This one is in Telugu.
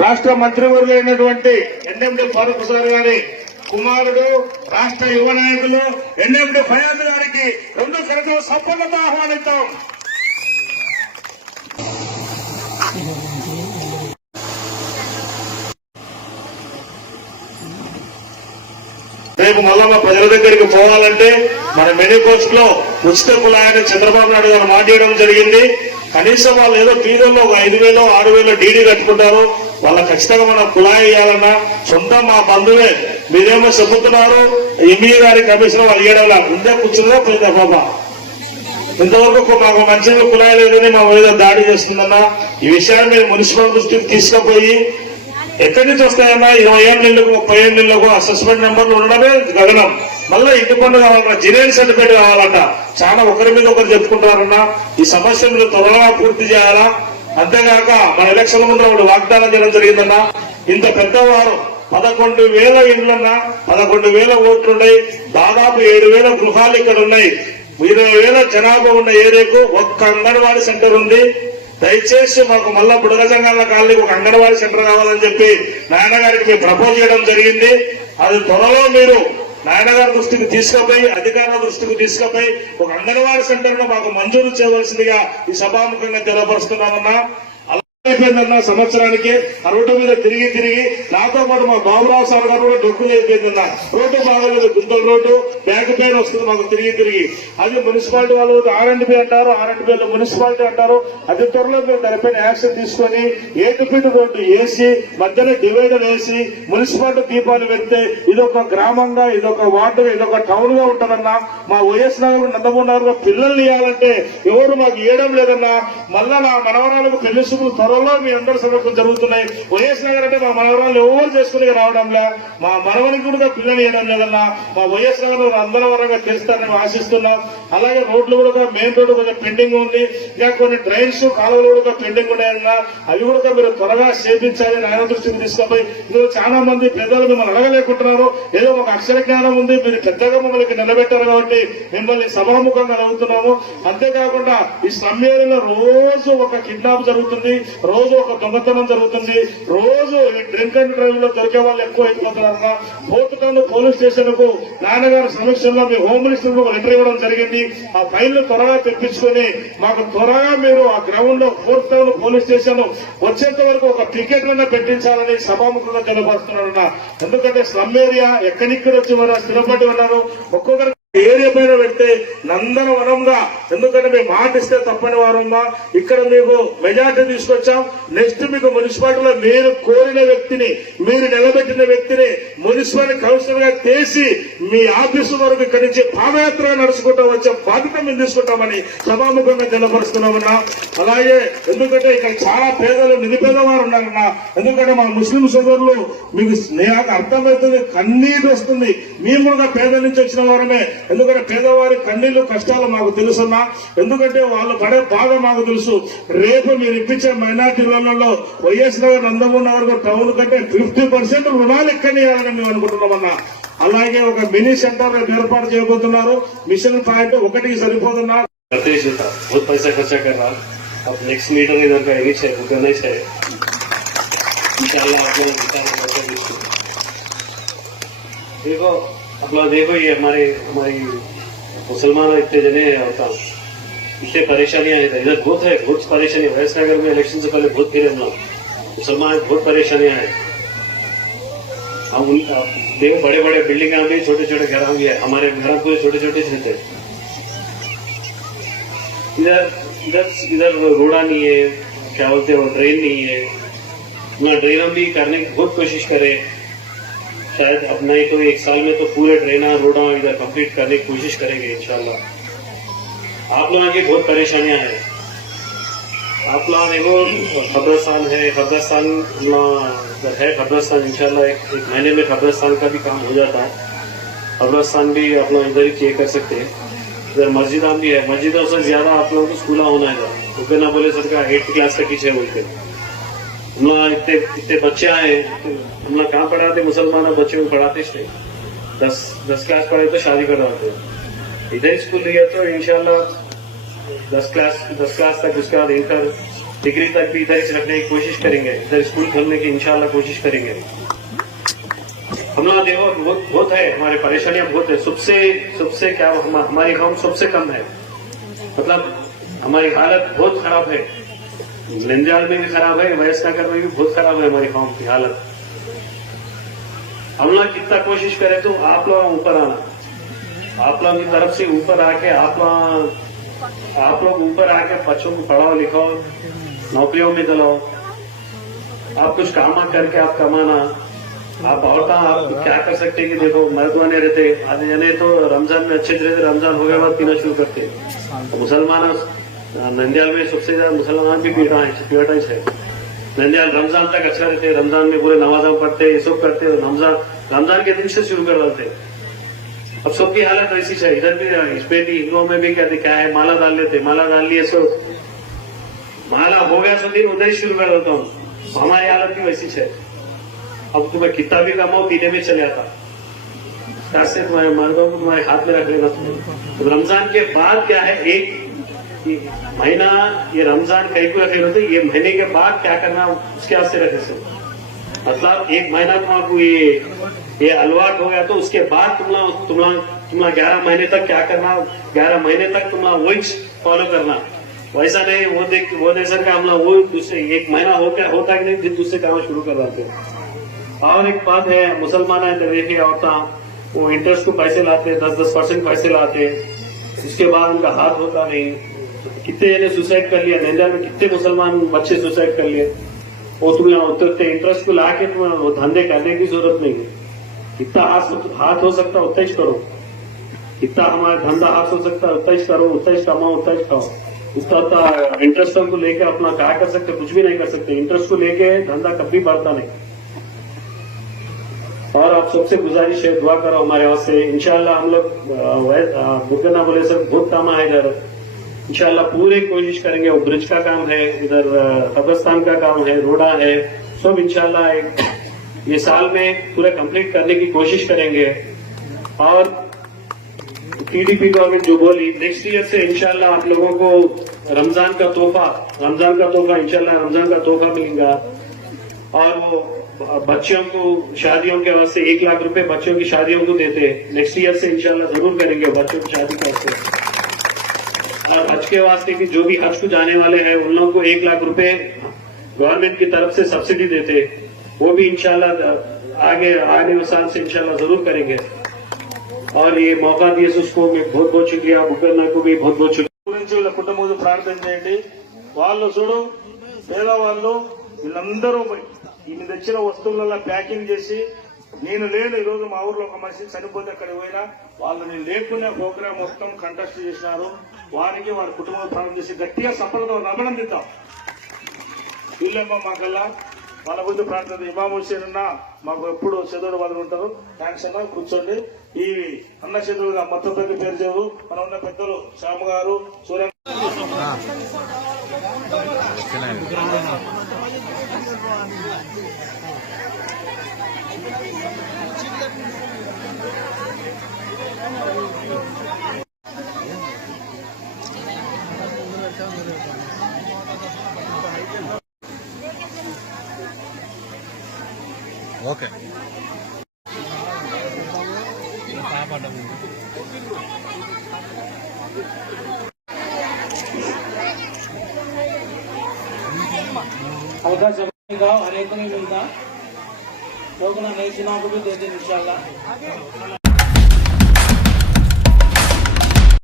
రాష్ట్ర మొత్తం అయినటువంటి ఎన్ఎండి ఫారూక్ సార్ గారి కుమారుడు రాష్ట్ర యువ నాయకులు ఎన్ఎండి ఫయాజ్ గారికి రెండు కరతో సంపన్నత ఆహ్వానిద్దాం. రేపు మళ్ళా మా ప్రజల దగ్గరికి పోవాలంటే మన మెనీ కోస్ట్లో ఉచిత కులాయని చంద్రబాబు నాయుడు గారు మాట్లాడడం జరిగింది. కనీసం వాళ్ళు ఏదో పీదల్లో ఒక ఐదు వేలు ఆరు వేలు డీడీ కట్టుకుంటారు. వాళ్ళ ఖచ్చితంగా మనం కుళాయి వేయాలన్నా సొంతం మా బంధువే మీరేమో చెబుతున్నారు. ఎంఈ గారి కమిషన్ వాళ్ళు ఏడవలా. ముందే కూర్చుందో పోయిందా బాబా ఇంతవరకు మాకు మంచిగా కులాయి లేదని మా మీద దాడి చేస్తుందన్నా. ఈ విషయాన్ని మీరు మున్సిపల్ దృష్టికి తీసుకుపోయి ఎక్కడి నుంచి వస్తాయన్నా? ఇరవై ఏళ్ళ నెలలకు ముప్పై ఏళ్ళ నెలలకు అసెస్మెంట్ నెంబర్లు ఉండడమే గగనం. మళ్ళీ ఇంటి పన్ను కావాలన్నా జినేల్ సర్టిఫికేట్ కావాలంట. చాలా ఒకరి మీద ఒకరు చెప్పుకుంటారన్నా ఈ సమస్యలు త్వరగా పూర్తి చేయాలా? అంతేగాక మన ఎలక్షన్ ముందు ఒకటి వాగ్దానం చేయడం జరిగిందన్నా. ఇంత పెద్దవారు పదకొండు వేల ఇండ్లన్నా పదకొండు వేల ఓట్లున్నాయి దాదాపు ఏడు వేల గృహాలు ఇక్కడ ఉన్నాయి. ఇరవై వేల జనాభా ఉన్న ఏరియాకు ఒక్క అంగన్వాడీ సెంటర్ ఉంది. దయచేసి మాకు మళ్ళా బుడగజంగాల కాలనీకి ఒక అంగన్వాడీ సెంటర్ కావాలని చెప్పి నాయనగారికి మేము ప్రపోజ్ చేయడం జరిగింది. అది త్వరలో మీరు నాయనగారి దృష్టికి తీసుకుపోయి అధికారుల దృష్టికి తీసుకుపోయి ఒక అంగన్వాడీ సెంటర్ను మాకు మంజూరు చేయవలసిందిగా ఈ సభాముఖంగా తెలియపరుస్తున్నామన్నా అయిపోయిందన్న సంవత్సరానికి ఆ రోడ్డు మీద తిరిగి తిరిగి నాతో పాటు మా బాబురావు సార్ గారు కూడా డొక్కు అయిపోయిందన్న రోడ్డు బాగలేదు గుంతల రోడ్డు బ్యాక్ పెయిన్ వస్తుంది మాకు తిరిగి తిరిగి. అది మున్సిపాలిటీ వాళ్ళు ఆర్ఎండ్బి అంటారు ఆర్ఎండ్బి మున్సిపాలిటీ అంటారు. అది త్వరలో మేము దానిపైన యాక్షన్ తీసుకొని ఏటు ఫీట్ రోడ్డు వేసి మధ్యలో డివైడర్ వేసి మున్సిపాలిటీ దీపాలు పెడితే ఇదొక గ్రామంగా ఇదొక వార్డు ఇదొక టౌన్గా ఉంటుందన్న. మా వైఎస్ నగర్ నందమూరి నగర్ పిల్లల్ని ఇవ్వాలంటే ఎవరు మాకు ఇవ్వడం లేదన్నా మళ్ళా నా మనవరాలకు పెళ్ళి శుభ్రు మీ అందరి సమర్పణ జరుగుతున్నాయి. వైఎస్ నగర్ అంటే మా మనవరాలు ఎవరు చేసుకుని రావడంలా? మా మనవనికి కూడా పిల్లని వేయడం లేదన్నా. మా వైఎస్ నగర్లో అందరం వరంగా తెలుస్తారని ఆశిస్తున్నాం. అలాగే రోడ్లు కూడా మెయిన్ రోడ్డు కొంచెం పెండింగ్ ఉంది. ఇంకా కొన్ని డ్రైన్స్ కాలువలు కూడా పెండింగ్ ఉన్నాయన్నా. అవి కూడా మీరు త్వరగా చేపించాలి ఆయన దృష్టికి తీసుకుపోయి ఇందులో చాలా మంది పెద్దలు మిమ్మల్ని అడగలేకుంటున్నారు. ఏదో ఒక అక్షర జ్ఞానం ఉంది. మీరు పెద్దగా మమ్మల్ని నిలబెట్టారు కాబట్టి మిమ్మల్ని సభాముఖంగా అడుగుతున్నాము అంతేకాకుండా ఈ సమ్మేళనంలో రోజు ఒక కిడ్నాప్ జరుగుతుంది. రోజు ఒక దొంగతనం జరుగుతుంది. రోజు ఈ డ్రింక్ అండ్ డ్రైవ్లో దొరికే వాళ్ళు ఎక్కువ అయిపోతున్నారు పోతుటాను పోలీస్ స్టేషన్కు నాన్నగారి సమక్షంలో మీ హోమ్ మినిస్టర్కు లెటర్ ఇవ్వడం జరిగింది. ఆ ఫైల్ త్వరగా తెప్పించుకొని మాకు త్వరగా మీరు ఆ గ్రౌండ్లో ఫోర్త్ టౌన్ పోలీస్ స్టేషన్ వచ్చేంత వరకు ఒక టికెట్ అయినా పెట్టించాలని సభాముఖంగా తెలియపరుస్తున్నారన్న ఎందుకంటే స్లమ్ ఏరియా ఎక్కడిక్కడ వచ్చి మరి స్థిరపడి ఉన్నారు? ఒక్కొక్కరికి ఏరియా పైన పెడితే నందనవనంగా ఎందుకంటే మేము మాట ఇస్తే తప్పని వారమ్మా ఇక్కడ మీకు మెజార్టీ తీసుకొచ్చాం. నెక్స్ట్ మీకు మున్సిపాలిటీలో మీరు కోరిన వ్యక్తిని మీరు నిలబెట్టిన వ్యక్తిని మున్సిపల్ కౌన్సిలర్గా చేసి మీ ఆఫీసు వరకు ఇక్కడి నుంచి పాదయాత్ర నడుచుకుంటూ వచ్చే బాధ్యత మేము తీసుకుంటామని సభాముఖంగా తెలపరుస్తున్నామన్నా అలాగే ఎందుకంటే ఇక్కడ చాలా పేదలు నిరుపేదవారు ఉన్నారన్నా. ఎందుకంటే మా ముస్లిం సోదరులు మీకు నాకు అర్థమవుతుంది కన్నీరు వస్తుంది. మేము కూడా పేద నుంచి వచ్చిన వారమే. ఎందుకంటే పేదవారి కన్నీళ్ళు కష్టాలు మాకు తెలుసున్నా. ఎందుకంటే వాళ్ళు పడే బాధ మాకు తెలుసు రేపు మీరు ఇప్పించే మైనార్టీలలో వైఎస్ నగర్ నందమూరి నగర్ టౌన్ కంటే ఫిఫ్టీ పర్సెంట్ రుణాలు ఎక్కనియాలని మేము అనుకుంటున్నామన్నా అలాగే ఒక మినీ సెంటర్ రేపు ఏర్పాటు చేయబోతున్నారు మిషన్ పాయింట్ ఒకటికి సరిపోతున్నా करते ही था बहुत पैसा खर्चा कर रहा अब नेक्स्ट मीटिंग इधर का यही है वो करना ही चाहिए इंशाल्लाह आप लोग विचार करते हैं इसको। देखो अपना देखो ये हमारे हमारी मुसलमान इतने जने होता इतने परेशानियाँ हैं इधर इधर बहुत है, बहुत परेशानी है। वैस नगर में इलेक्शन से पहले बहुत लोग मुसलमान बहुत परेशानियाँ हैं। हम देखो बड़े बड़े बिल्डिंग भी छोटे छोटे घर भी है। हमारे घर पूरे छोटे छोटे से थे। इधर इधर इधर रोड़ा नहीं है, क्या बोलते हो ड्रेन नहीं है। ना ड्रेन हम भी करने की बहुत कोशिश करें। शायद अब नहीं तो एक साल में तो पूरे ड्रेना रोड़ा इधर कंप्लीट करने की कोशिश करेंगे इंशाल्लाह। आप लोगों की बहुत परेशानियाँ हैं। आप लोग देखो खबरस्तान है खबरस्तान है खबरस्तान इंशाल्लाह एक, एक महीने में खबरस्तान का भी काम हो जाता है। खबरस्तान भी आप लोग इधर ही किए कर सकते हैं। इधर मस्जिदा भी है। मस्जिदों से ज़्यादा आप लोगों को स्कूला होना है। क्योंकि ना बोले सर का एट्थ क्लास तक ही है। बोलते इतने बच्चे आए तो हम लोग कहाँ पढ़ाते? मुसलमान बच्चे को पढ़ाते ही नहीं दस दस क्लास पढ़े तो शादी करवाते इधर स्कूल लिया तो इंशाल्लाह दस क्लास दस क्लास तक उसके बाद इंटर डिग्री तक भी इधर ही रखने की कोशिश करेंगे। इधर स्कूल खोलने की इनशाला कोशिश करेंगे। हम लोग देखो बहुत बहुत है हमारी परेशानियाँ बहुत है। सबसे सबसे क्या हम, हमारी गाँव सबसे कम है। मतलब हमारी हालत बहुत खराब है। नंदियाल में भी खराब है वयसनगर में भी बहुत खराब है हमारी गाँव की हालत। हम लोग कितना कोशिश करें तो आप लोग ऊपर आना। आप लोगों की तरफ़ से ऊपर आके आप लोग आप लोग ऊपर आके बच्चों को पढ़ाओ, लिखाओ, नौकरियों में दिलाओ। आप कुछ काम करके आप कमाना। आप औरता, आप क्या कर सकते हैं कि देखो, मर्द बने रहते। आधे जने तो रमज़ान में अच्छे रहते रमज़ान हो गया, बाद पीना शुरू करते। तो मुसलमान नंदियाल में सबसे ज़्यादा मुसलमान भी पीटा है पीटा है। नंदियाल रमज़ान तक अच्छा रहते रमज़ान में पूरे नमाजा पढ़ते, ये सब करते रमज़ान रमज़ान के दिन से शुरू कर डालते अब सबकी हालत ऐसी है, इधर भी इसमें भी हिंदुओं में भी क्या क्या है, माला डाल लेते, माला डाल लिए सो माला हो गया सो दिन, उधर ही शुरू कर देता हूँ। हमारी हालत भी वैसी है। अब तुम्हें कितना भी कमाओ पीने में चले आता। तुम्हारे मर्दों को तुम्हारे हाथ में रख लेना। तुम्हें तो रमज़ान के बाद क्या है, एक महीना, ये रमज़ान कहीं को रखे होते, ये महीने के बाद क्या करना, उसके हाथ से रखे से मतलब एक महीना तुम्हारा ये ये अलवाट हो गया तो उसके बाद तुमला तुमला तुमला ग्यारह महीने तक क्या करना, ग्यारह महीने तक तुमला वही फॉलो करना। वैसा नहीं, वो देख, वो सर का हम लोग वो दूसरे, एक महीना हो गया, होता कि नहीं, फिर दूसरे काम शुरू कर देते और एक बात है, मुसलमान है देखिए औरता, वो इंटरेस्ट को पैसे लाते दस दस परसेंट पैसे लाते उसके बाद उनका हाथ होता नहीं। कितने जने सुसाइड कर लिया नंदा में कितने मुसलमान बच्चे सुसाइड कर लिए। वो तुम्हें उतरते इंटरेस्ट को ला के तुम्हें वो धंधे करने की ज़रूरत नहीं है। कितना हाथ हाथ हो सकता है, उतना करो। कितना हमारा धंधा हाथ हो सकता है, उतना करो, उतना कमाओ, उतना खाओ। उसका उतना इंटरेस्ट को लेकर अपना क्या कर सकते कुछ भी नहीं कर सकते। इंटरेस्ट को लेके धंधा कभी बढ़ता नहीं। और आप सबसे गुजारिश है, दुआ करो हमारे वास्ते इंशाल्लाह हम लोग बुकना बोले, सर, बहुत काम है। इधर इंशाल्लाह पूरे कोशिश करेंगे। वो ब्रिज का काम है, इधर कब्रस्तान का काम है, रोडा है। सब इंशाल्लाह एक, ये साल में पूरा कंप्लीट करने की कोशिश करेंगे। और टीडीपी गवर्नमेंट जो बोली नेक्स्ट ईयर से इंशाल्लाह आप लोगों को रमज़ान का तोहफा, रमज़ान का तोहफा, इंशाल्लाह रमज़ान का तोहफा मिलेगा। और वो बच्चों को शादियों के वास्ते एक लाख रुपए बच्चों की शादियों को देते नेक्स्ट ईयर से इंशाल्लाह ज़रूर करेंगे बच्चों की शादी करते और हज के वास्ते की जो भी हज को जाने वाले हैं उन लोगों को एक लाख रुपए गवर्नमेंट की तरफ से सब्सिडी देते हैं वो भी इंशाल्लाह आगे आने वाले साल से इंशाल्लाह जरूर करेंगे और ये मौका दिए उसको मैं बहुत बहुत शुक्रिया बुकरना को भी बहुत बहुत शुक्रिया గురించి వీళ్ళ కుటుంబం ప్రార్థన చేయండి వాళ్ళు చూడు పేదవాళ్ళు వీళ్ళందరూ ఈమె తెచ్చిన వస్తువులలో ప్యాకింగ్ చేసి నేను లేను ఈ రోజు మా ఊర్లో ఒక మనిషి చనిపోతే అక్కడికి పోయినా వాళ్ళు నేను లేకునే ప్రోగ్రామ్ మొత్తం కంటెస్ట్ చేసినారు వారికి వారి కుటుంబం ప్రారంభం చేసి గట్టిగా సఫలతో అభినందిద్దాం వీళ్ళేమో మాకల్లా మన ముందు ప్రార్థన ఇమాం హుసేన్ అన్న మాకు ఎప్పుడు చదువుడు వాళ్ళు ఉంటారు. థ్యాంక్స్ అన్న కూర్చోండి. ఈ అన్న చదువుగా మొత్తం పెద్ద పేరు చదువు మన ఉన్న పెద్దలు శ్యామ్ గారు సూర్య ఓకే हल्का समय गाओ हर एक को नहीं मिलता लोग ना नई चुनाव को भी दे दें इंशाल्लाह